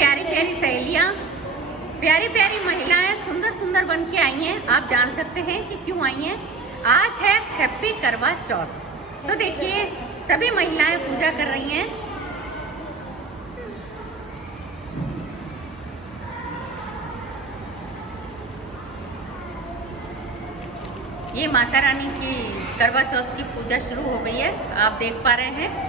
प्यारी प्यारी सहेलियाँ, प्यारी प्यारी महिलाएं सुंदर सुंदर बन के आई हैं। आप जान सकते हैं कि क्यों आई हैं। आज है हैप्पी करवा चौथ। तो देखिए सभी महिलाएं पूजा कर रही हैं। ये माता रानी की करवा चौथ की पूजा शुरू हो गई है, आप देख पा रहे हैं।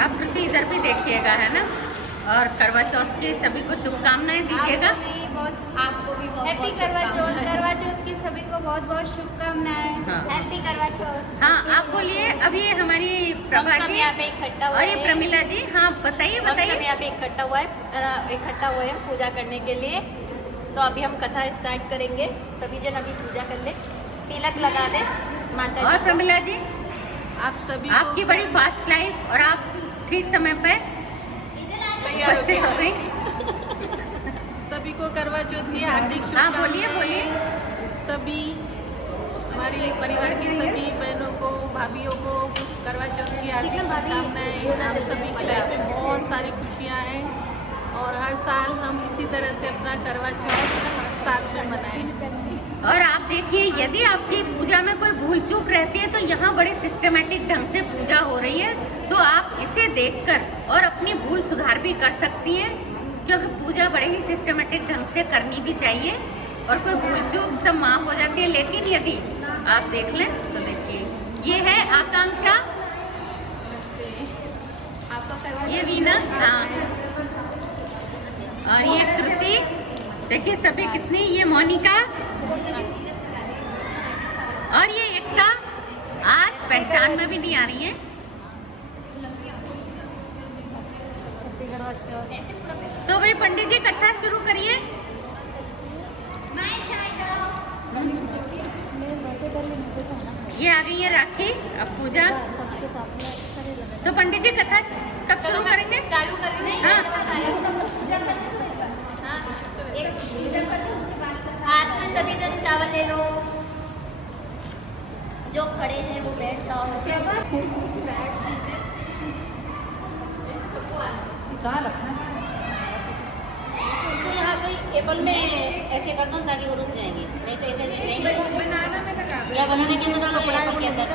आप प्रति इधर भी देखिएगा, है ना। और करवा चौथ की सभी को शुभकामनाएं दीजिएगा। आपको भी हैप्पी करवा चौथ। करवा चौथ की सभी को बहुत बहुत शुभकामनाएं। हाँ। हैप्पी करवा चौथ। हाँ, आप बोलिए। अब ये हमारी प्रभा जी यहाँ पे इकट्ठा हुआ और ये प्रमिला जी। हाँ, बताइए बताइए। यहाँ पे इकट्ठा हुए हैं पूजा करने के लिए। तो अभी हम कथा स्टार्ट करेंगे। सभी जन अभी पूजा कर ले, तिलक लगा दे माता। और प्रमिला जी, आप सभी आपकी बड़ी फास्ट लाइफ और आप ठीक समय पे उपस्थित हो गई। सभी को करवा चौथ की हार्दिक हाँ, शुभकामनाएं। बोलिए बोलिए। सभी हमारी परिवार की सभी बहनों को, भाभीयों को करवा चौथ की हार्दिक शुभकामनाएं। हम सभी के लाइफ में बहुत सारी खुशियाँ हैं और हर साल हम इसी तरह से अपना करवा चौथ साथ में मनाएं। और आप देखिए, यदि आपकी पूजा में कोई भूल चूक रहती है तो यहाँ बड़े सिस्टमेटिक ढंग से पूजा हो रही है। तो आप इसे देखकर और अपनी भूल सुधार भी कर सकती हैं, क्योंकि पूजा बड़े ही सिस्टमेटिक ढंग से करनी भी चाहिए और कोई भूल चूक सब माफ हो जाती है। लेकिन यदि आप देख लें तो देखिए, ये है आकांक्षा, ये वीना, हाँ, और ये कृति। देखिए सभी कितनी, ये मोनिका और ये एकता आज पहचान में भी नहीं आ रही है। तो भाई पंडित जी कथा शुरू करिए। ये आ गई है राखी, अब पूजा। तो पंडित जी कथा कब शुरू करेंगे? चालू करेंगे। हाथ में सभी जन चावल ले लो। जो खड़े हैं वो बैठ जाओ। कहाँ रखना? उसको यहाँ कोई टेबल में ऐसे कर दो ताकि वो रुक जाएंगे, नहीं तो ऐसे नहीं रहेंगे। बनाना में लगा या बनाने के अंदर कपड़ा क्या कर।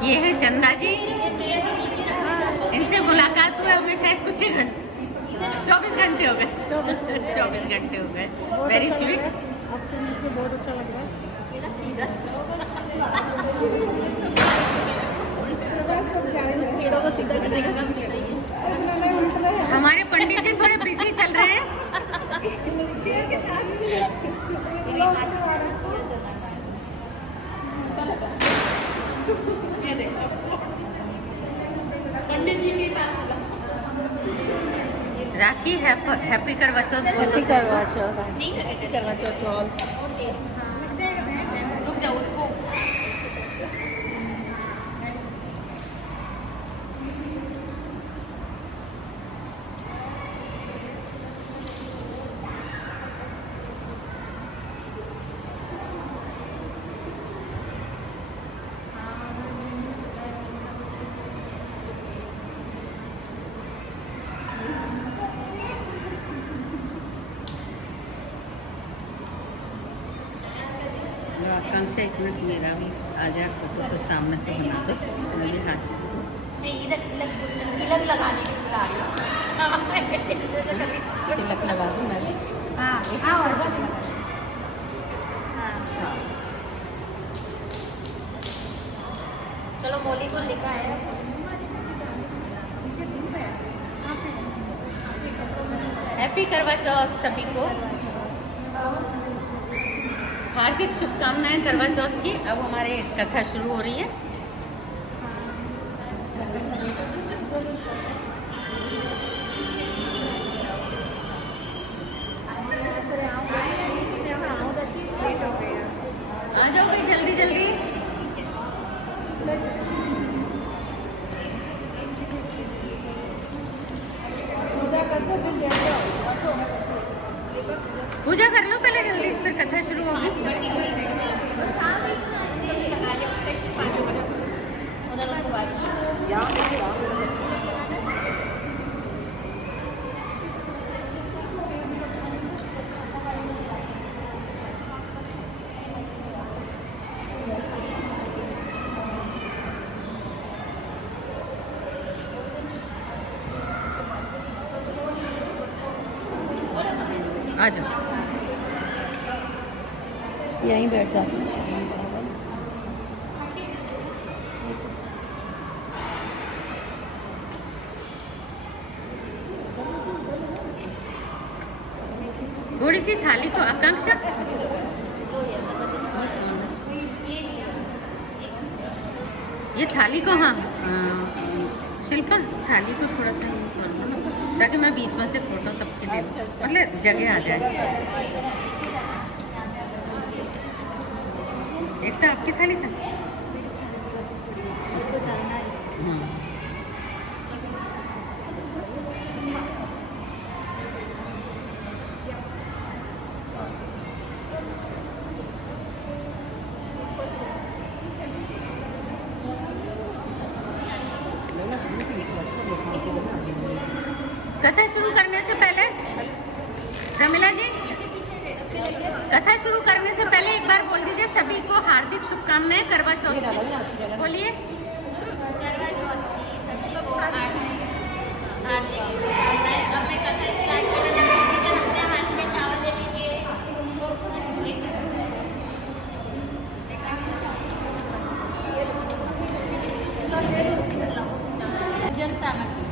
ये है चंदा जी, इनसे मुलाकात हुए हमें शायद कुछ ही घंटे, 24 घंटे हो गए। 24 घंटे हो गए। Very sweet. आपसे मिलकर बहुत अच्छा लग रहा है। पेड़ों को सीधा करने का काम चाहिए। हमारे पंडित जी थोड़े बिजी चल रहे हैं। चेयर के साथ पंडित जी के पास राखी हैप्पी करवा चौथ। हैप्पी करवा चौथ। करवा चौथ ऑल। रुक जाओ उसको। आकांक्षा एक मिनट, मेरा भी आ जाए फोटो तो सामने से बना दो। मेरे हाथ मैं इधर तिलक लगाने के लिए आ रही तिलक लगा दूँ मैं भी। हूँ। हाँ और हाँ। चलो मोली को लिखा है। हैप्पी करवा चौथ सभी को। हार्दिक शुभकामनाएं करवा चौथ की। अब हमारे कथा शुरू हो रही है। आ जाओ भाई जल्दी जल्दी। पूजा कर लो पहले जल्दी, फिर कथा शुरू होगी। आ जाओ, यहीं बैठ जाते हैं सब। थोड़ी सी थाली तो आकांक्षा, ये थाली को, हाँ शिल्पा थाली को थोड़ा सा कर लो ना, ताकि मैं बीच में से फोटो सबके ले लूं, मतलब जगह आ जाए। एक तो आपकी थाली था। कथा शुरू करने से पहले रमीला जी, कथा शुरू करने से पहले एक बार बोल दीजिए सभी को हार्दिक शुभकामनाएं करवा चौथ की। बोलिए। करवा चौथ की सभी को हार्दिक शुभकामनाएं। अब मैं कथा स्टार्ट करने जा रही हूँ। जब अपने हाथ में चावल ले लीजिए, वो पूजन सामग्री: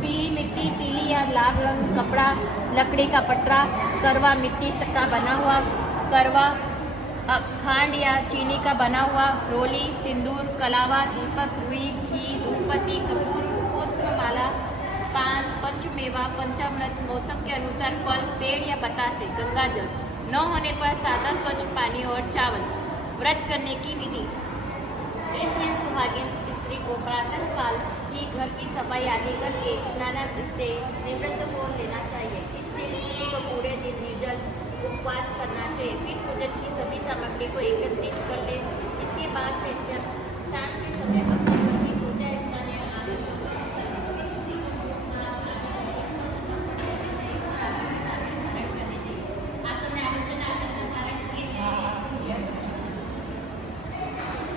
पीली मिट्टी, पीली या लाल रंग कपड़ा, लकड़ी का पटरा, करवा मिट्टी का बना हुआ करवा, खांड या चीनी का बना हुआ रोली, सिंदूर, कलावा, दीपक, रुई, घी, धूपबत्ती, कपूर, पुष्पमाला, पान, पंचमेवा, पंचामृत, मौसम के अनुसार फल, पेड़ या बतासे, गंगा जल, न होने पर सादा स्वच्छ पानी और चावल। व्रत करने की विधि: इस दिन सुहागिन स्त्री को प्रातः काल ही घर की सफाई आदि करके स्नान से निवृत्त हो लेना चाहिए। इस दिन स्त्री को पूरे दिन निर्जल उपवास करना चाहिए। फिर पूजन की सभी सामग्री को एकत्रित कर ले। इसके बाद में शाम के समय अपने घर की पूजा स्थान या आंगन को स्वच्छ करना।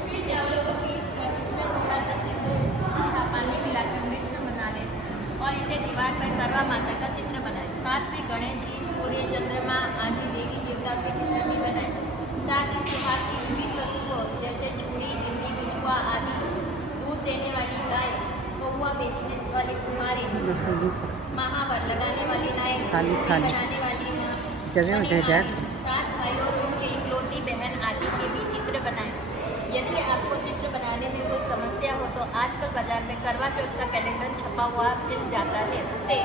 फिर चावल को पीस कर इसमें थोड़ा सा सिंदूर का पानी मिलाकर मिश्रण बना लें और इसे दीवार पर करवा माता का चित्र बनाएं। साथ में गणेश जी, सूर्य, चंद्रमा आदि देवी देवता के चित्र भी बनाएं। साथ ही सुहाग की विविध वस्तुओं जैसे चूड़ी, बिंदी, बिछुआ आदि, दूध देने वाली गाय, कौवा बेचने वाली कुमारी, महावर लगाने वाली नाय, बनाने वाली जगह, सात भाई और उनके इकलौती बहन आदि के भी चित्र बनाएं। यदि आपको चित्र बनाने में कोई समस्या हो तो आजकल बाजार में करवा चौथ का कैलेंडर छपा हुआ मिल जाता है, उसे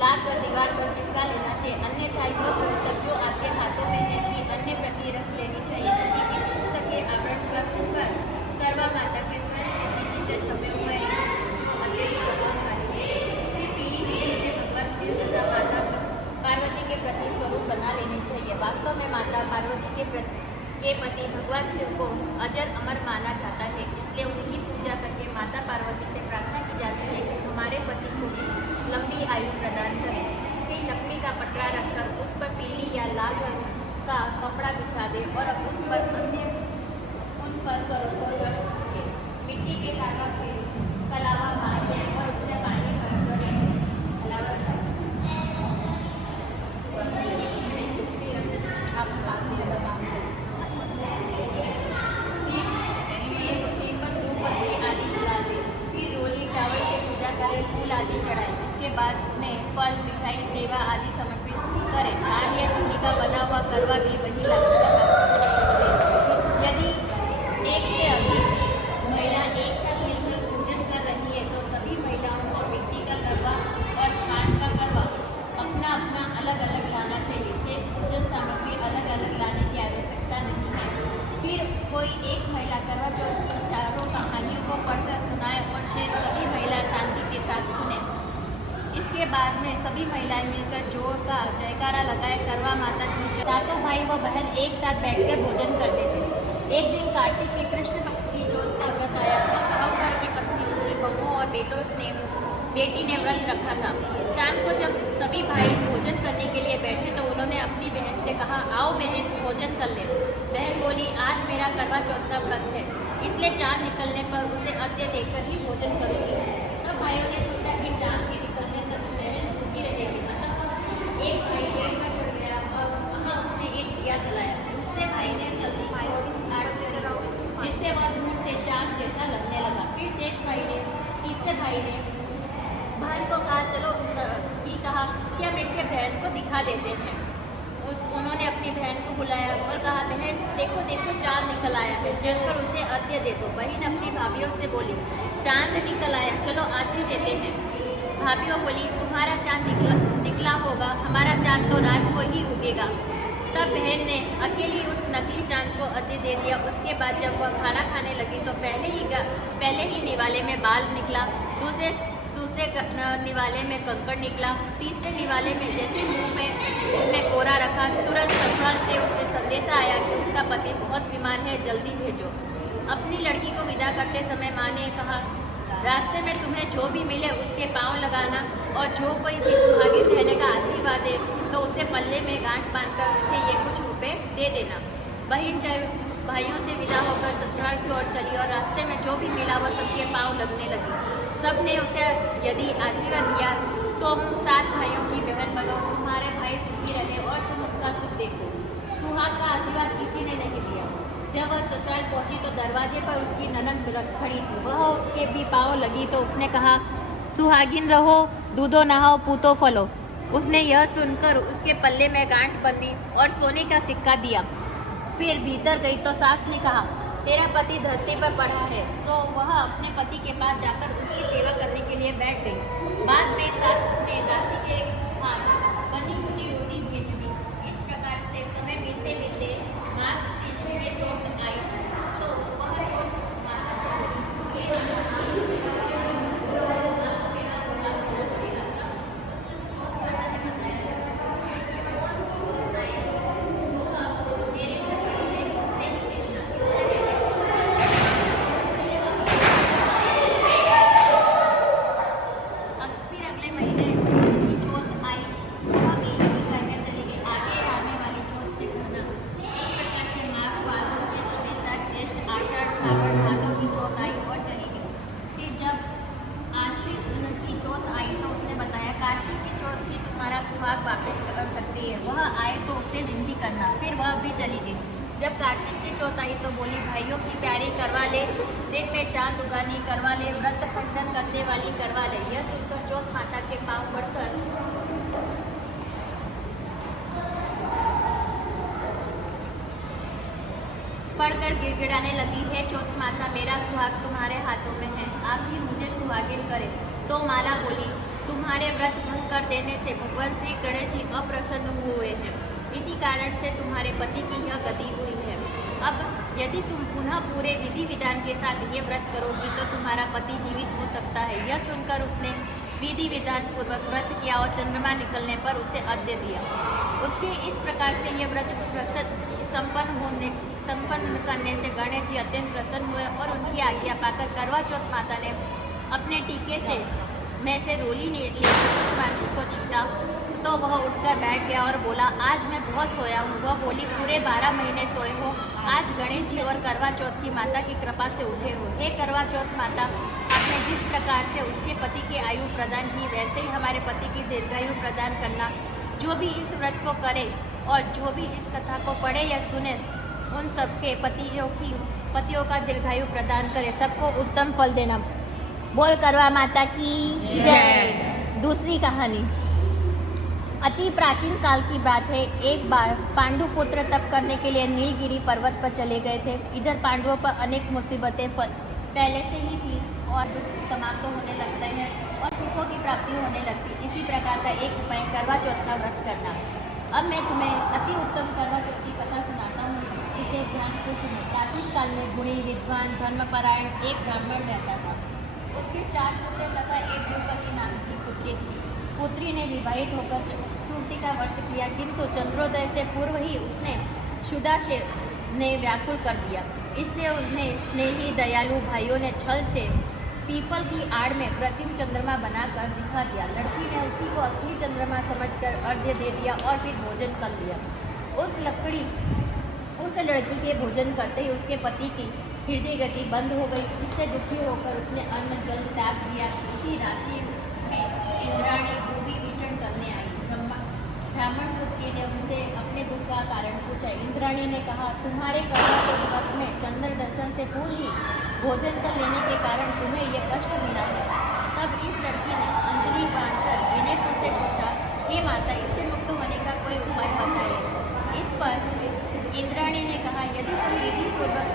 लाकर दीवार पर चिपका लेना चाहिए। अन्यथा यह पुस्तक जो आपके हाथों में है कि अन्य प्रति रख लेनी चाहिए, क्योंकि इस पुस्तक के आवरण पर करवा माता के स्वयं सिद्धि चित्र छपे हुए हैं जो अत्यंत प्रभावशाली है। फिर पीली मिट्टी से भगवान शिव तथा माता पार्वती के प्रति स्वरूप बना लेनी चाहिए। वास्तव में माता पार्वती के पति भगवान शिव को अजर अमर माना जाता है, इसलिए उनकी पूजा करके माता पार्वती से प्रार्थना की जाती है कि हमारे पति को भी लंबी आयु प्रदान करें। फिर लकड़ी का पटरा रखकर उस पर पीली या लाल रंग का कपड़ा बिछा दे और उस पर उन पर स्वरूपों रख के मिट्टी के धागा पे कलावा मार दे और उसमें पानी भरकर कलावा फूल आदि चढ़ाए। इसके बाद में फल, मिठाई, सेवा आदि समर्पित करें। धान या चीनी का बना हुआ करवा भी वही लगता है। द्वारा लगाए करवा माता की सातों भाई व बहन एक साथ बैठकर भोजन करते थे। एक दिन कार्तिक के कृष्ण पक्ष की जोत का व्रत आया था। साहूकार की पत्नी, उसकी बहुओं और बेटी ने व्रत रखा था। शाम को जब सभी भाई भोजन करने के लिए बैठे तो उन्होंने अपनी बहन से कहा, आओ बहन भोजन कर ले। बहन बोली, आज मेरा करवा चौथ का व्रत है, इसलिए चांद निकलने पर उसे अर्घ्य देकर ही भोजन करूंगी। तब भाइयों ने सोचा कि चांद के निकलने तक बहन भूखी रहेगी। अतः एक भाई पेड़ पर चढ़ गया और वहाँ उसने एक दिया जलाया। दूसरे भाई ने जल्दी जिससे वह दूर से चांद जैसा लगने लगा। फिर शेष भाई ने, तीसरे भाई ने भाई को कहा, चलो कहा कि हम इसे बहन को दिखा देते हैं। उन्होंने अपनी बहन को बुलाया और कहा, बहन देखो देखो चांद निकल आया है, जलकर उसे अर्घ्य दे दो। बहन अपनी भाभीियों से बोली, चांद निकल आया, चलो अर्घ्य देते हैं। भाभीियों बोली, तुम्हारा चांद निकला होगा, हमारा चांद तो रात को ही उगेगा। तब बहन ने अकेली उस नकली चांद को अर्घ्य दे दिया। उसके बाद जब वह खाना खाने लगी तो पहले ही निवाले में बाल निकला, दूसरे निवाले में कंकड़ निकला, तीसरे निवाले में जैसे मुंह में उसने कोरा रखा, तुरंत ससुराल से उसे संदेशा आया कि उसका पति बहुत बीमार है, जल्दी भेजो। अपनी लड़की को विदा करते समय माँ ने कहा, रास्ते में तुम्हें जो भी मिले उसके पाँव लगाना और जो कोई भी सुहागिन रहने का आशीर्वाद दे तो उसे पल्ले में गांठ बांधकर उसे ये कुछ रुपए दे देना। बहन जब भाइयों से विदा होकर ससुराल की ओर चली और रास्ते में जो भी मिला वह सबके पाँव लगने लगी। सब ने उसे यदि आशीर्वाद दिया, तुम 7 भाइयों की बहन बनो, तुम्हारे भाई सुखी रहे और तुम उनका सुख देखो। सुहाग का आशीर्वाद किसी ने नहीं दिया। जब वह ससुराल पहुंची तो दरवाजे पर उसकी ननद खड़ी थी। वह उसके भी पाँव लगी तो उसने कहा, सुहागिन रहो, दूधो नहाओ, पूतो फलो। उसने यह सुनकर उसके पल्ले में गांठ बंधी और सोने का सिक्का दिया। फिर भीतर गई तो सास ने कहा, तेरा पति धरती पर पड़ा है। तो वह अपने पति के पास जाकर उसकी सेवा करने के लिए बैठ गई। बाद में सास ने दासी के हाथ बची कुची रोटी भेज दी। इस प्रकार से समय बीतते बीतते माँ शीशे में चोट आई तो वह माता वापस कर सकती है। वह आए तो उसे विनती करना। फिर वह भी चली गई। जब कार्तिक की चौथ आई तो बोली, भाइयों की प्यारी करवा ले, दिन में चांद उगानी करवा ले, व्रत खंडन करने वाली करवा ले। यह सुनकर चौथ माता के पांव पढ़कर गिड़गिड़ाने लगी, है चौथ माता, मेरा सुहाग तुम्हारे हाथों में है, आप ही मुझे सुहागिन करें। तो माला बोली, तुम्हारे व्रत भंग कर देने से भगवान श्री गणेश जी अप्रसन्न हुए हैं, इसी कारण से तुम्हारे पति की यह गति हुई है। अब यदि तुम पुनः पूरे विधि विधान के साथ ये व्रत करोगी तो तुम्हारा पति जीवित हो सकता है। यह सुनकर उसने विधि विधान पूर्वक व्रत किया और चंद्रमा निकलने पर उसे अर्घ्य दिया। उसके इस प्रकार से यह व्रत संपन्न करने से गणेश जी अत्यंत प्रसन्न हुए और उनकी आज्ञा पाकर करवा चौथ माता ने अपने टीके से में से रोली लेकर उस बाटी को छीटा तो वह उठकर बैठ गया और बोला, आज मैं बहुत सोया हूँ। वह बोली, पूरे 12 महीने सोए हो, आज गणेश जी और करवा चौथ की माता की कृपा से उठे हो। हे करवा चौथ माता, आपने जिस प्रकार से उसके पति की आयु प्रदान की, वैसे ही हमारे पति की दीर्घायु प्रदान करना। जो भी इस व्रत को करे और जो भी इस कथा को पढ़े या सुने, उन सबके पतियों का दीर्घायु प्रदान करे, सबको उत्तम फल देना। बोल करवा माता की जय। दूसरी कहानी। अति प्राचीन काल की बात है। एक बार पांडु पुत्र तप करने के लिए नीलगिरी पर्वत पर चले गए थे। इधर पांडवों पर अनेक मुसीबतें पहले से ही थी और दुख समाप्त होने लगते हैं और सुखों की प्राप्ति होने लगती। इसी प्रकार का एक उपाय करवा चौथ का व्रत करना। अब मैं तुम्हें अति उत्तम करवा चौथ की कथा सुनाता हूँ, इसे ध्यान से सुनो। प्राचीन काल में गुणी, विद्वान, धर्मपरायण एक ब्राह्मण रहता था। उसके 4 पुत्र तथा एक द्रौपदी नाम की पुत्री थी। पुत्री ने विवाहित होकर मूर्ति का व्रत किया, किंतु चंद्रोदय से पूर्व ही उसने क्षुधा से ने व्याकुल कर दिया। इससे उन्हें स्नेही दयालु भाइयों ने छल से पीपल की आड़ में कृत्रिम चंद्रमा बनाकर दिखा दिया। लड़की ने उसी को असली चंद्रमा समझकर अर्घ्य दे दिया और फिर भोजन कर लिया। उस लड़की के भोजन करते ही उसके पति की हृदय गति बंद हो गई। इससे दुखी होकर उसने अन्न जल त्याग दिया। इसी रात्रि में इंद्राणी भूमि विचरण करने आई। ब्राह्मण पुत्री ने उनसे अपने दुख का कारण पूछा। इंद्राणी ने कहा, तुम्हारे कर्मवश में चंद्र दर्शन से पूर्व ही भोजन कर लेने के कारण तुम्हें यह कष्ट मिला है। तब इस लड़की ने अंजलि बांधकर विनयपुर से पूछा, हे माता, इससे मुक्त होने का कोई उपाय बताइए। इस पर इंद्राणी ने कहा, यदि तुम विधि पूर्वक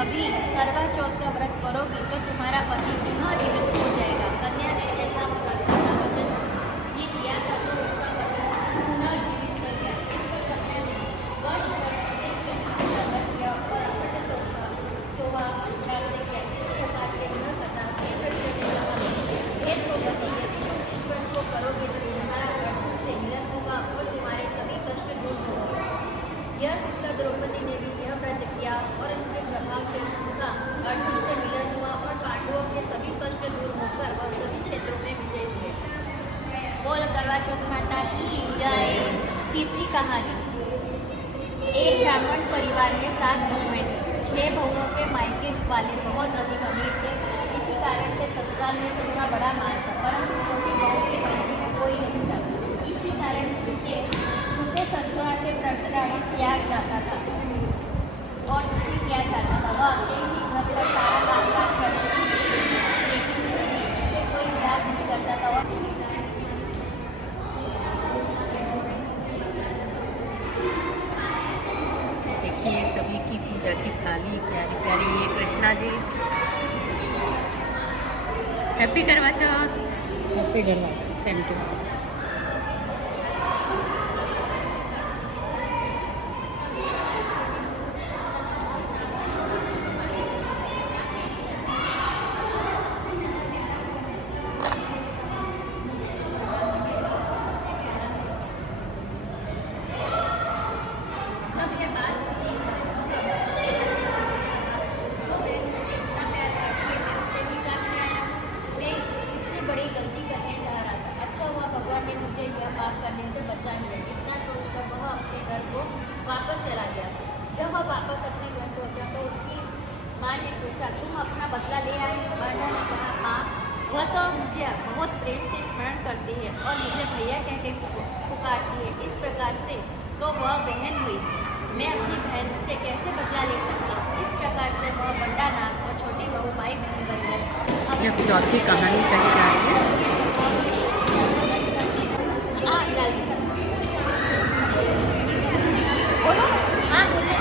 अभी करवा चौथ का व्रत करोगी तो तुम्हारा पति पुनः जीवित हो जाएगा। कन्या ने ऐसा वचन ही दिया था तो उसका पति पुनः जीवित हो गया। इस पर कन्या ने वर्ष व्रत किया और अपने शोभा प्राप्त किया। इस प्रकार से यह कथा भेद होगा कि यदि तुम इस व्रत को करोगे तो तुम्हारा अर्जुन से मिलन होगा और तुम्हारे सभी कष्ट दूर होंगे। यह सुनकर द्रौपदी ने भी यह व्रत किया और इसके प्रभाव से उनका अर्जुन से मिलन हुआ और पांडवों के सभी कष्ट दूर होकर वह सभी क्षेत्रों में विजय हुए। बोल करवा चौथ माता की जय। तीसरी कहानी। एक ब्राह्मण परिवार में 7 बहुएं थीं। 6 बहुओं के मायके वाले बहुत अधिक अमीर थे। इसी कारण से ससुराल में उनका बड़ा मान था, परंतु छोटी बहू के पति में कोई नहीं था। इसी कारण उसे ससुराल से प्रताड़ित किया जाता था और दुखी किया जाता था। वह अकेले ही घर पर सारा काम करती थी, उसे कोई प्यार नहीं करता था और देखिए सभी की पूजा की थाली प्यारी प्यारी। ये कृष्णा जी, हैप्पी करवा चौथ। हैप्पी करवा चौथ। Same to you. जब यह बात हुई जो मैं मुझसे इतना प्यार करती है मैं उससे भी काटने आया। मैं इतनी बड़ी गलती करने जा रहा था। अच्छा हुआ भगवान ने मुझे यह पाप करने से बचा लिया। इतना सोचकर वह अपने घर को वापस चला गया। जब वह वापस अपने घर पहुंचा तो उसकी माँ ने पूछा, तुम अपना बदला ले आए? वरना ने कहा, हाँ, वह तो मुझे बहुत प्रेम से स्मरण करती है और मुझे भैया कह के पुकारती है। इस प्रकार से तो वह बहन हुई। मैं अपनी बहन से कैसे बदला ले सकता हूँ? इस प्रकार से वह बड़ा नाम और छोटी बहू भाई बहन बन गए। जब चौथी कहानी कही जा रही है। बोलो, हाँ बोलने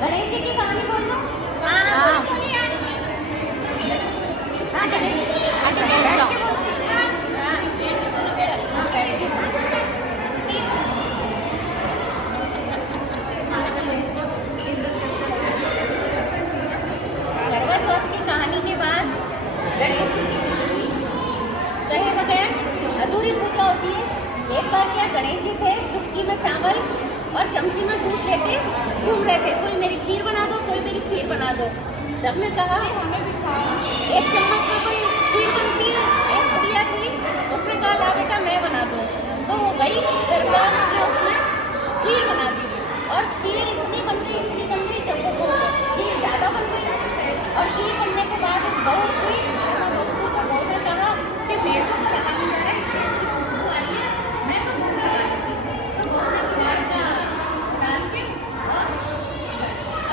गणेश जी की कहानी बोल दो। हाँ करवा चौथ की कहानी के बाद गणेश जी कहे बगैर अधूरी पूजा होती है। एक बार क्या गणेश जी थे, चुटकी में चावल और चमची में दूध लेके घूम रहे थे। कोई मेरी खीर बना दो, कोई मेरी खीर बना दो। सबने कहा हमें भी खाओ। एक चम्मच में कोई खीर बनती है, एक बुढ़िया थी, उसने कहा ला बेटा मैं बना दूँ। तो वो गई, फिर उसने उसमें खीर बना दी और खीर इतनी बन गई जब वो खीर ज़्यादा बन गई। और खीर बनने के बाद बहू हुई, तो बहू ने कहा कि मेरे से तो लगा नहीं जा रहा है, इससे अच्छी खुशबू आ रही है, मैं तो भूख लगा लेती। तो बहू ने प्यार का डाल के और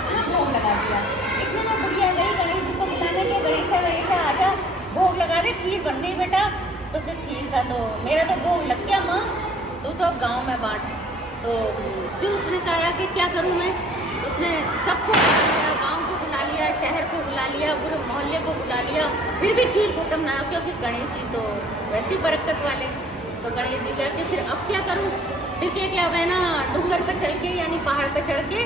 अपना भोग लगा दिया। इतने में बुढ़िया गई गणेश जी को बुलाने के, गणेशा आजा भोग लगा दे, खीर बन गई बेटा। तो खीर का तो मेरा तो भोग लग गया माँ, तू तो गाँव में बांट। तो फिर उसने कहा कि क्या करूँ मैं। उसने सबको बुला लिया, गाँव को बुला लिया, शहर को बुला लिया, पूरे मोहल्ले को बुला लिया, फिर भी खीर खत्म ना, क्योंकि गणेश जी तो वैसे ही बरकत वाले। तो गणेश जी कहते फिर अब क्या करूँ। फिर क्या अब है ना, डूंगर पर चढ़ के यानी पहाड़ पर चढ़ के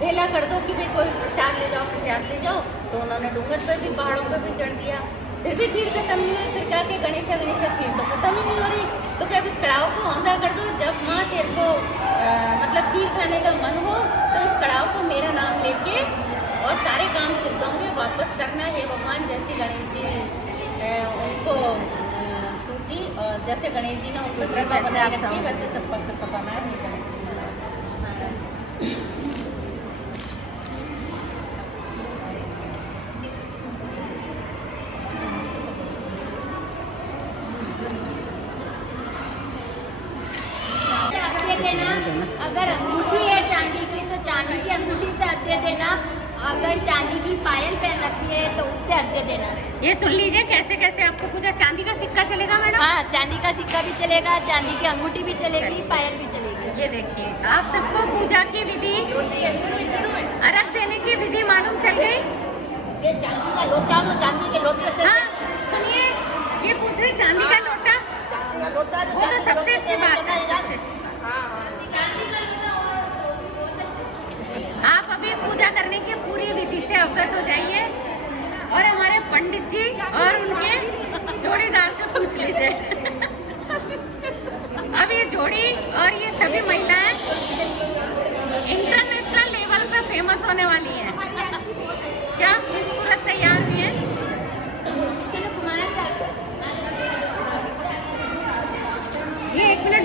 ढेला कर दो कि भाई कोई प्रसाद ले जाओ, प्रसाद ले जाओ। तो उन्होंने डूंगर पर भी, पहाड़ों पर भी चढ़ दिया। फिर भी खीर खत्म नहीं हुई, फिर क्या कि गणेशा खीर तो खत्म ही नहीं हो रही। तो क्या अब इस कड़ाव को औंधा कर दो, जब माँ तेरे को मतलब खीर खाने का मन हो तो इस कड़ाव को मेरा नाम लेके और सारे काम सिद्ध होंगे, वापस करना है भगवान। जैसे गणेश जी उनको टूटी और जैसे गणेश जी ने उनको कृपा बनाए रखी, वैसे सबका कृपा बनाए महाराज। अगर अंगूठी है चांदी की तो चांदी की अंगूठी से हत्या देना, अगर चांदी की पायल पहन रखी है तो उससे हत्या देना। ये सुन लीजिए कैसे कैसे आपको पूजा। चांदी का सिक्का चलेगा मैडम? हाँ, चांदी का सिक्का भी चलेगा, चांदी की अंगूठी भी चलेगी, पायल भी चलेगी। ये देखिए आप सबको पूजा की विधि, अर्घ देने की विधि मालूम चल गई। ये चांदी का लोटा, तो चांदी के लोटे से हाँ सुनिए, ये पूछ रहे चांदी का लोटा, चांदी का लोटा वो तो सबसे अच्छी बात है। आप अभी पूजा करने की पूरी विधि से अवगत हो जाइए और हमारे पंडित जी और उनके जोड़ीदार से पूछ लीजिए। अब ये जोड़ी और ये सभी महिलाएं इंटरनेशनल लेवल पे फेमस होने वाली हैं। क्या खूबसूरत तैयार हुई है। ये 1 मिनट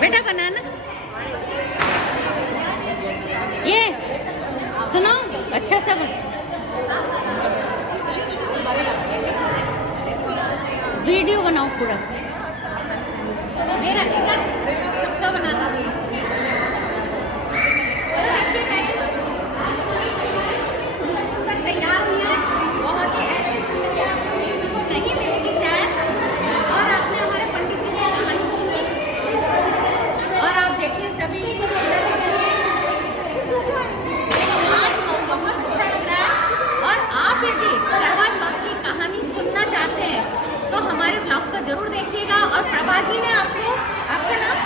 बेटा बनाना, ये सुनो अच्छा सब वीडियो बनाओ पूरा मेरा सबका बनाना। सुंदर तैयार हुई है, बहुत ही नहीं मिलेगी शायद। और आपने हमारे पंडित जी से कहानी सुनी और आप देखिए सभी बहुत अच्छा लग रहा है। और आप यदि करवा चौथ की कहानी सुनना चाहते हैं तो हमारे ब्लॉग को जरूर देखिएगा। और प्रभा जी ने आपको, आपका नाम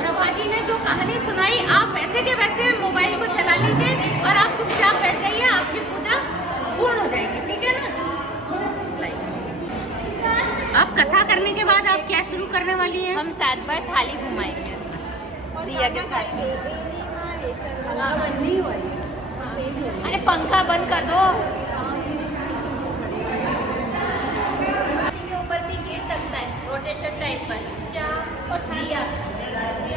प्रभा जी ने जो कहानी सुनाई, आप वैसे के वैसे मोबाइल को चला लीजिए और आप चुपचाप बैठ जाइए, आपकी पूजा पूर्ण हो जाएगी। ठीक है ना। आप कथा करने के बाद आप क्या शुरू करने वाली हैं? हम 7 बार थाली घुमाएंगे दिया के साथ। अरे पंखा बंद कर दो। इसके ऊपर भी गिर सकता है रोटेशन टाइप पर। क्या? और दिया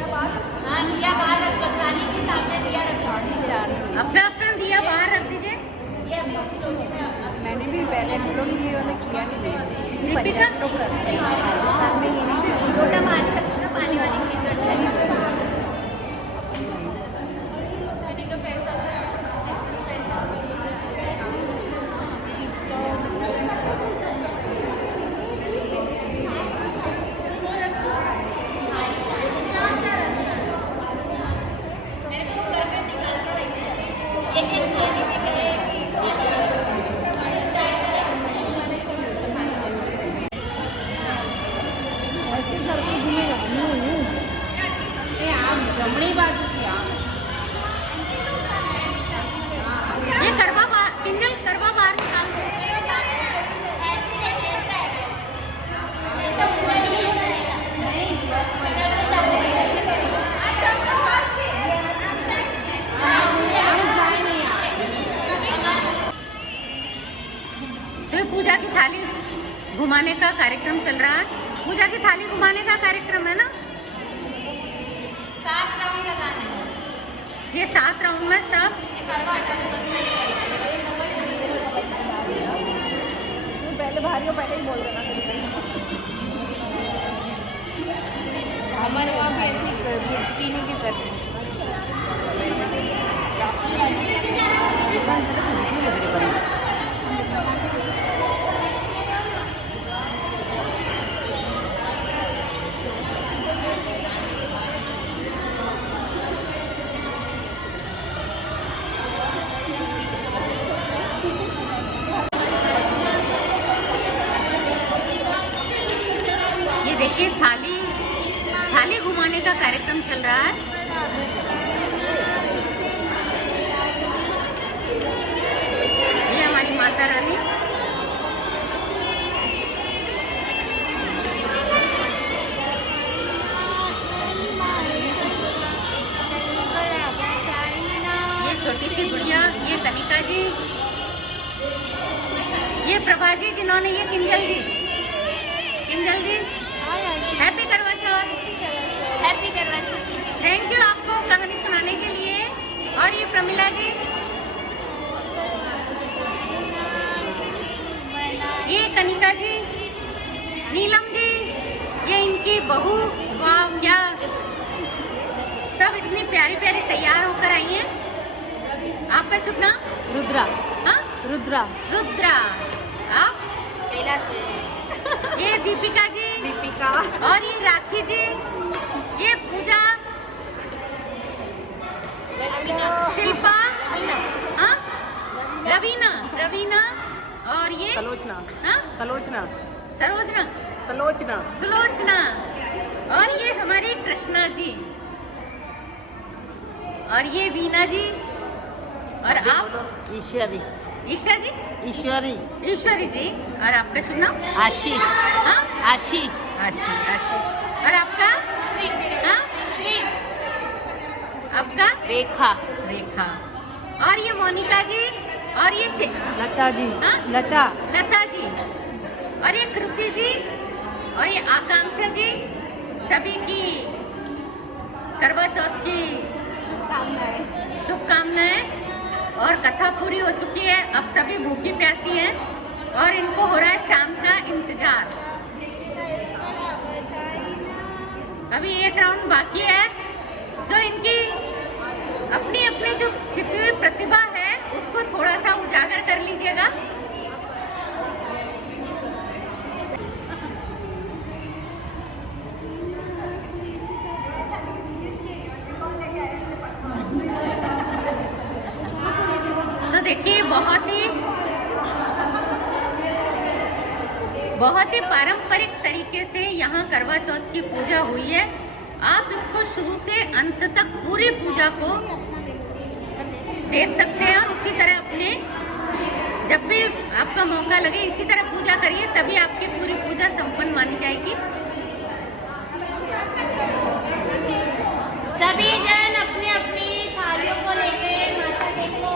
बाहर, हाँ दिया बाहर रख दो, थाली के सामने दिया रखो। अपना अपना दिया बाहर रख दीजिए। मैंने भी पहले हम लोग ये वाला किया नहीं, दीपिका तो राजस्थान में ये नहीं। लोटा बाहर रख दो, पानी वाली खीर कर चाहिए। जमनी बाजू की ये करवा बाहर, पिंजल करवा बाहर निकाल दो। तो पूजा की थाली घुमाने का कार्यक्रम चल रहा है। पूजा की थाली घुमाने का कार्यक्रम है ना। 7 राउंड लगाने हैं। ये 7 राउंड में सब पहले भारी हो, पहले ही बोल देना। हमारे वहाँ भी ऐसी चीनी की प्रति देखिए थाली घुमाने का कार्यक्रम चल रहा है। ये हमारी माता रानी ये कनिका जी, ये प्रभा जी, जिन्होंने ये किंजल जी हैप्पी करवा चौथ। हैप्पी करवा चौथ। थैंक यू आपको कहानी सुनाने के लिए। और ये प्रमिला जी, ये कनिका जी, नीलम जी, ये इनकी बहू। वाह, क्या सब इतनी प्यारी प्यारी तैयार होकर आई हैं। आपका शुभ नाम? रुद्रा। हाँ, रुद्रा। रुद्रा। आप? कैलाश। ये दीपिका जी, दीपिका। और ये राखी जी, ये पूजा, शिल्पा, हाँ, रवीना, और ये सलोचना। हाँ, सलोचना। सरोजना, सलोचना। सुलोचना, और ये हमारी कृष्णा जी, और ये वीना जी, और आप? ईश्वरी। ईशा जी, ईश्वरी। ईश्वरी जी, और आपका शुभ नाम? आशी। हाँ, आशी। आशी, और आपका? श्री। हाँ, श्री। आपका? रेखा। रेखा, और ये मोनिका जी, और ये लता जी। हाँ? लता जी, और ये कृति जी, और ये आकांक्षा जी, सभी की करवा चौथ की शुभकामनाएं। और कथा पूरी हो चुकी है, अब सभी भूखी प्यासी हैं और इनको हो रहा है चांद का इंतजार। अभी एक राउंड बाकी है। जो इनकी अपनी अपनी जो छिपी हुई प्रतिभा है उसको थोड़ा सा उजागर कर लीजिएगा। तो देखिए, बहुत ही पारंपरिक तरीके से यहाँ करवा चौथ की पूजा हुई है। आप इसको शुरू से अंत तक पूरी पूजा को देख सकते हैं और उसी तरह अपने जब भी आपका मौका लगे इसी तरह पूजा करिए, तभी आपकी पूरी पूजा संपन्न मानी जाएगी। सभी जन अपनी अपनी थालियों को लेके माथा टेको।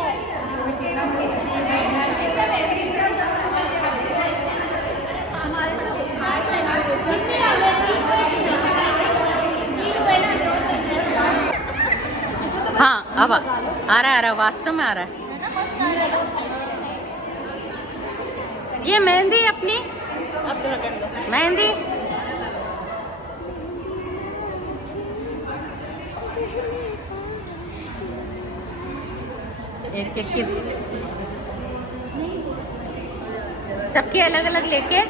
हाँ, अब आ रहा है, वास्तव में आ रहा है। ये मेहंदी अपनी मेहंदी एक की सबकी अलग अलग लेके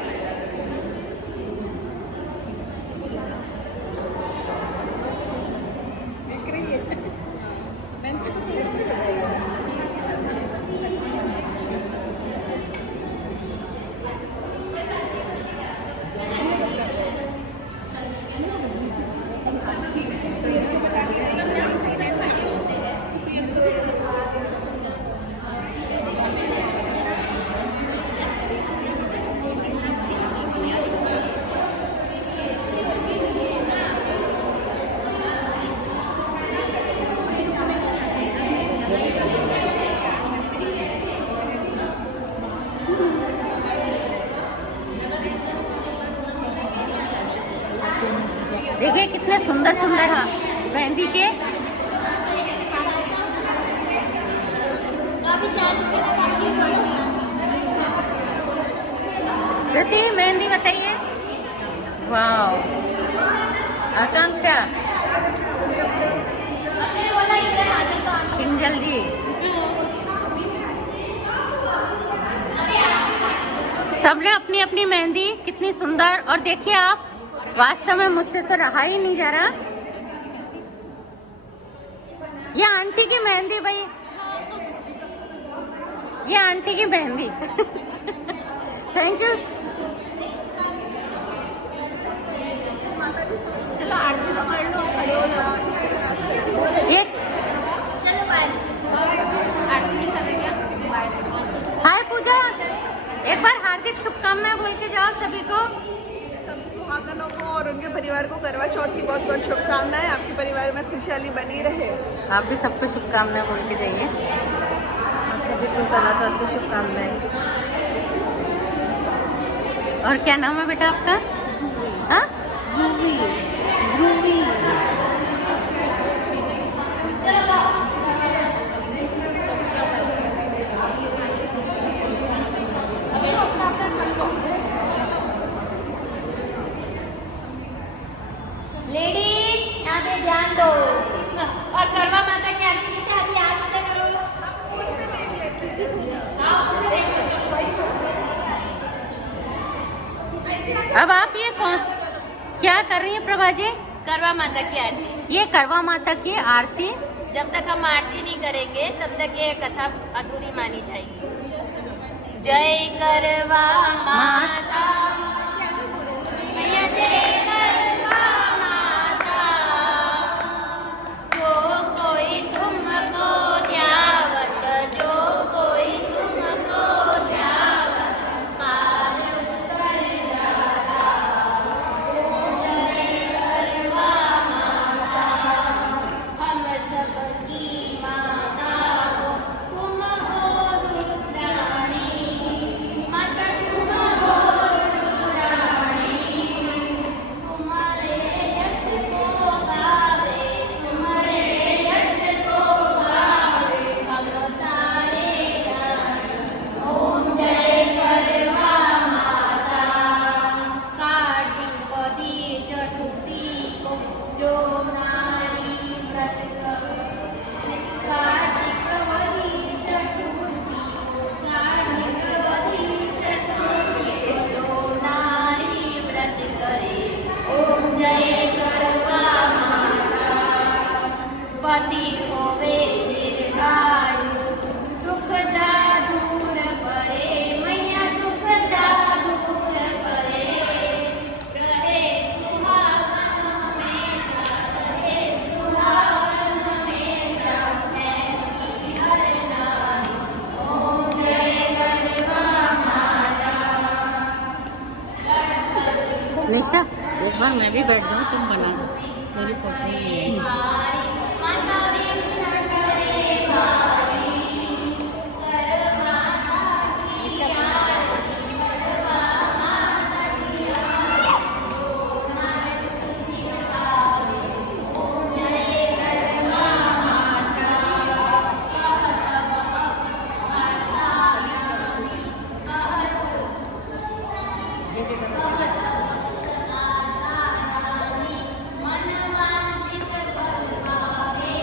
देखिए कितने सुंदर सुंदर हाँ मेहंदी के। कृति मेहंदी बताइए। वाह, आकांक्षा, किंजल जी, सबने अपनी अपनी मेहंदी कितनी सुंदर। और देखिए आप, वास्तव में मुझसे तो रहा ही नहीं जा रहा। ये आंटी की मेहंदी भाई, ये आंटी की मेहंदी। Thank you. चलो आरती तो कर लो, खड़े हो जाओ। एक चलो बाय। आरती नहीं कर रहे क्या? बाय। हाय पूजा, एक बार हार्दिक शुभकामनाएं बोल के जाओ सभी को। सभी सुहागनों को और उनके परिवार को करवा चौथ की बहुत बहुत शुभकामनाएं। आपके परिवार में खुशहाली बनी रहे। आप भी सबको शुभकामनाएं बोल के जाइए। हार्दिक करवा चौथ की शुभकामनाएं। और क्या नाम है बेटा आपका? हाँ, ध्रुवी। ध्रुवी। लेडीज यहाँ पे ध्यान दो और करवा माता की आरती से आधी हाथ ऊंचा करो। अब आप ये कौन क्या कर रही हैं प्रभा जी? करवा माता की आरती। ये करवा माता की आरती जब तक हम आरती नहीं करेंगे तब तक ये कथा अधूरी मानी जाएगी। जय करवा माता, जय करवा माता, जो कोई तुमको ध्यावत, जो कोई तुमको ध्यावत, पार उतर जाता। जय करवा माता, हम सबकी माता हो, तुम हो रुद्राणी, माता तुम हो रुद्राणी, तुम्हारे यश को गावे, तुम्हारे यश को गावे, हम सारे प्राणी। ओम जय करवा माता। कार्तिक वधी चतुर्थी को जो नारी व्रत करे, कार्तिक वधी चतुर्थी को, कार्तिक वधी चतुर्थी को जो नारी व्रत करे। ओम जय करवा माता। पति होवे दीर्घायु, दुख जा दूर परे, मैया दुख जा दूर परे, रहे सुहागन हमेशा, रहे सुहागन हमेशा, ऐसी हर नारी। ओम जय करवा माता। निशा, एक बार मैं भी बैठ जाऊँ, तुम बना दो मेरी फोटो नहीं है। माता विघ्न करे भारी, कर माता की आरती, करवा माता की आरती, नारद तुझी गावे। ओम जय करवा माता। कहत बहुत आशा रानी, मन वांछित फल पावे,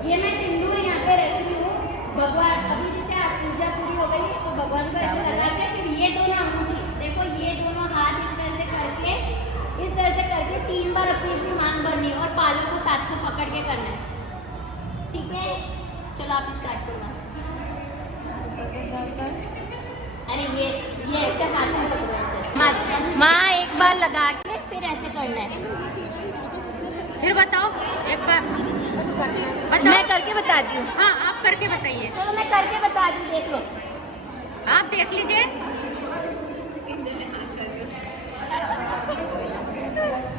ये मैं सिंदूर यहाँ पे रखी हूँ भगवान। अभी जैसे आप पूजा पूरी हो गई तो भगवान को ऐसे लगा के फिर ये दोनों अंगूठी देखो, ये दोनों हाथ इस तरह से करके 3 बार अपनी अपनी मांग भरनी और पालों को साथ में पकड़ के करना है। ठीक है, चलो आप स्टार्ट करना। अरे ये ऐसे हाथ में पकड़ो, माँ एक बार लगा के फिर ऐसे करना है। फिर बताओ एक बार, मैं करके बताती हूँ। हाँ आप करके बताइए। चलो मैं करके बताती हूँ, देख लो। आप देख लीजिए।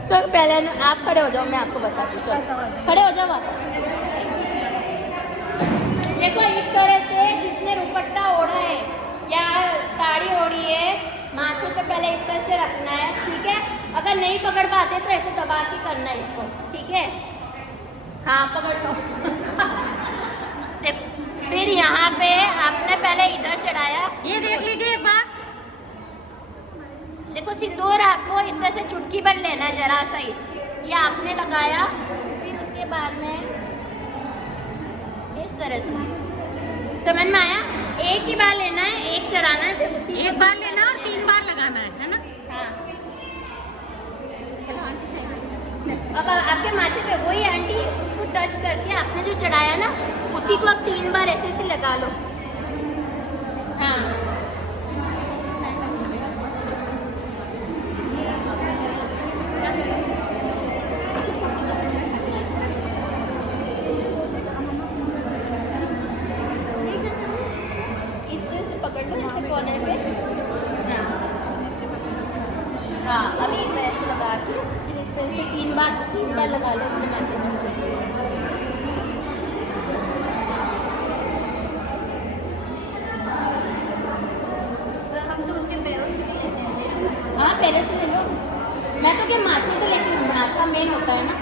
चलो पहले आप खड़े हो जाओ, मैं आपको बताती हूँ। चलो खड़े हो जाओ आप। देखो इस तरह से जिसने दुपट्टा ओढ़ा है या साड़ी ओढ़ी है, माथे से पहले इस तरह से रखना है। ठीक है, अगर नहीं पकड़ पाते तो ऐसे दबा के करना है इसको। ठीक है, हाँ पकड़ लो। फिर यहाँ पे आपने पहले इधर चढ़ाया, ये देख लीजिए एक बार। देखो सिंदूर आपको इस तरह से चुटकी भर लेना है, जरा सा ही। ये आपने लगाया, फिर उसके बाद में इस तरह से, समझ में आया? एक ही बार लेना है, एक चढ़ाना है, फिर उसी एक बार लेना और 3 बार लगाना है ना? हाँ। अब आपके माथे पे वही आंटी उसको टच करके आपने जो चढ़ाया ना, उसी को आप 3 बार ऐसे ऐसे लगा लो। हाँ इस तरह से पकड़ लो, ऐसे कोने पे। हाँ अब एक बार ऐसे लगा के फिर इस तरह से 3 बार लगा लो अपने माथे में। हम तो उनके पैरों से भी लेते हैं। हाँ पहले से ले लो, मैं तो क्या माथे से लेती हूँ, माथा मेन होता है ना।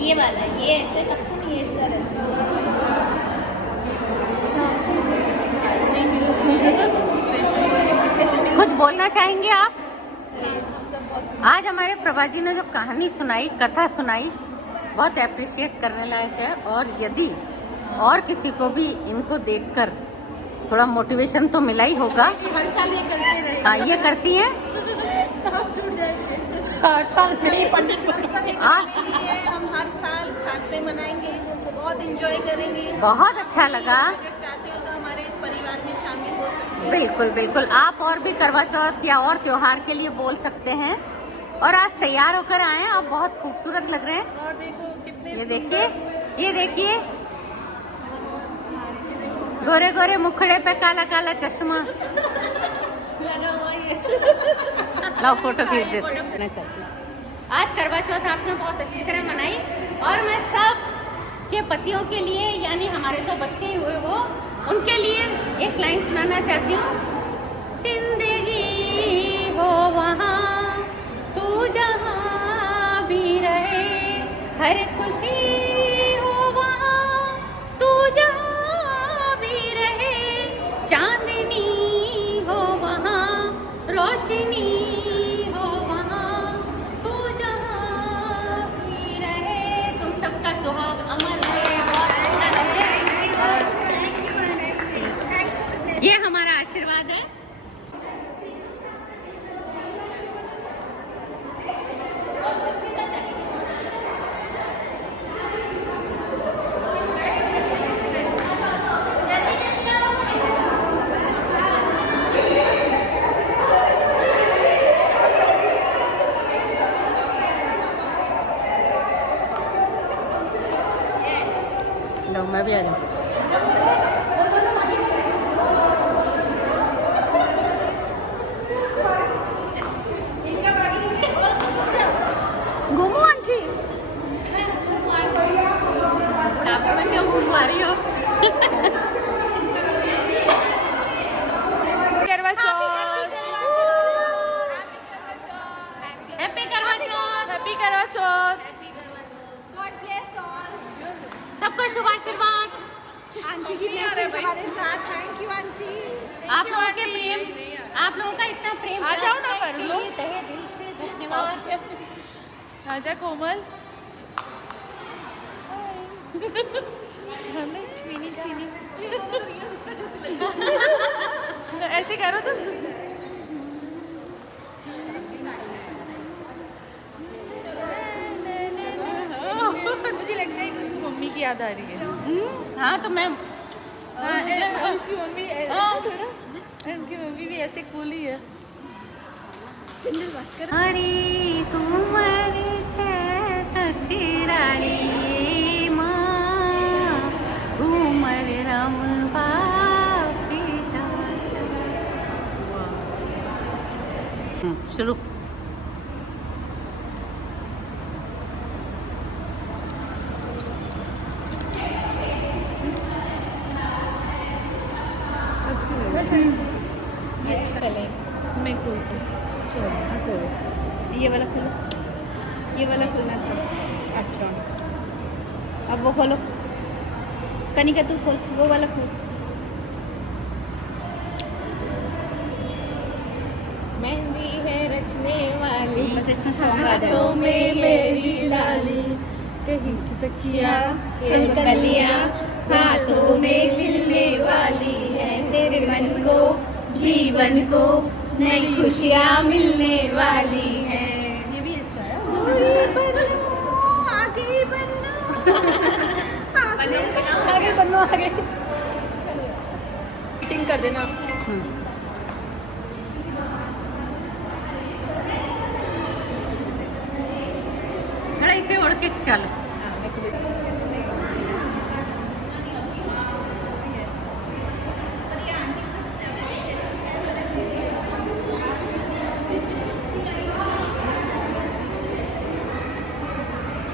ये वाला ये ऐसे रखो, ये इस तरह से। कुछ बोलना चाहेंगे आप? आज हमारे प्रभा जी ने जो कहानी सुनाई, कथा सुनाई, बहुत अप्रिशिएट करने लायक है। और यदि और किसी को भी इनको देखकर थोड़ा मोटिवेशन तो मिला ही होगा। हर साल ये करते रहे। हाँ ये करती हैं। हम जुड़ जाएंगे। हर साल पंडित हम हर साल साथ में मनाएंगे, बहुत एंजॉय करेंगे। बहुत अच्छा लगा। अगर चाहते हो तो हमारे इस परिवार में शामिल हो सकते हैं। बिल्कुल बिल्कुल, आप और भी करवा चौथ या और त्योहार के लिए बोल सकते हैं। और आज तैयार होकर आए हैं, आप बहुत खूबसूरत लग रहे हैं। और देखो कितने ये देखिए, ये देखिए, गोरे गोरे मुखड़े पे काला काला चश्मा लगा हुआ है। लाओ फोटो खींच देते हैं। आज करवा चौथ आपने बहुत अच्छी तरह मनाई और मैं सब के पतियों के लिए, यानी हमारे तो बच्चे ही हुए वो, उनके लिए एक लाइन सुनाना चाहती हूँ। जिंदगी हो वहाँ तू जहाँ भी रहे, हर खुशी हो वहाँ तू जहाँ भी रहे, चांदनी हो वहाँ रोशनी हो वहाँ तू जहाँ भी रहे। तुम सबका सुहाग अमर रहे, बहुत अच्छा रहे। ये हमारा आशीर्वाद है। हमारे साथ। Thank you aunty. आप लोगों के प्रेम, आप लोगों का इतना प्रेम आ जाओ ना पर लो। तहे दिल से धन्यवाद। आजा कोमल। हमें ट्विनिंग ट्विनिंग ऐसे करो तो। मुझे लगता है कि उसकी मम्मी की याद आ रही है। हाँ तो मैं हाँ, उसकी मम्मी थोड़ा, उनकी मम्मी भी ऐसे कूल ही है। हरी कुमारी छेराड़ी माँ घूमर रम शुरू। पहले मैं खोलती ये वाला खोलो, ये वाला खोलना था। अच्छा अब वो खोलो, कनिका तू खोल, वो वाला खोल। मेहंदी है रचने वाली, बस इसमें सॉन्ग आ हाथों जाए। में मेरी लाली, कहीं सखिया कलियां हाथों में खिलने वाली है, तेरे मन को जीवन को नई खुशियाँ मिलने वाली है। ये भी अच्छा है। आगे बढ़ो, आगे बनो आगे। फिटिंग कर देना। थोड़ा इसे ओढ़ के चलो।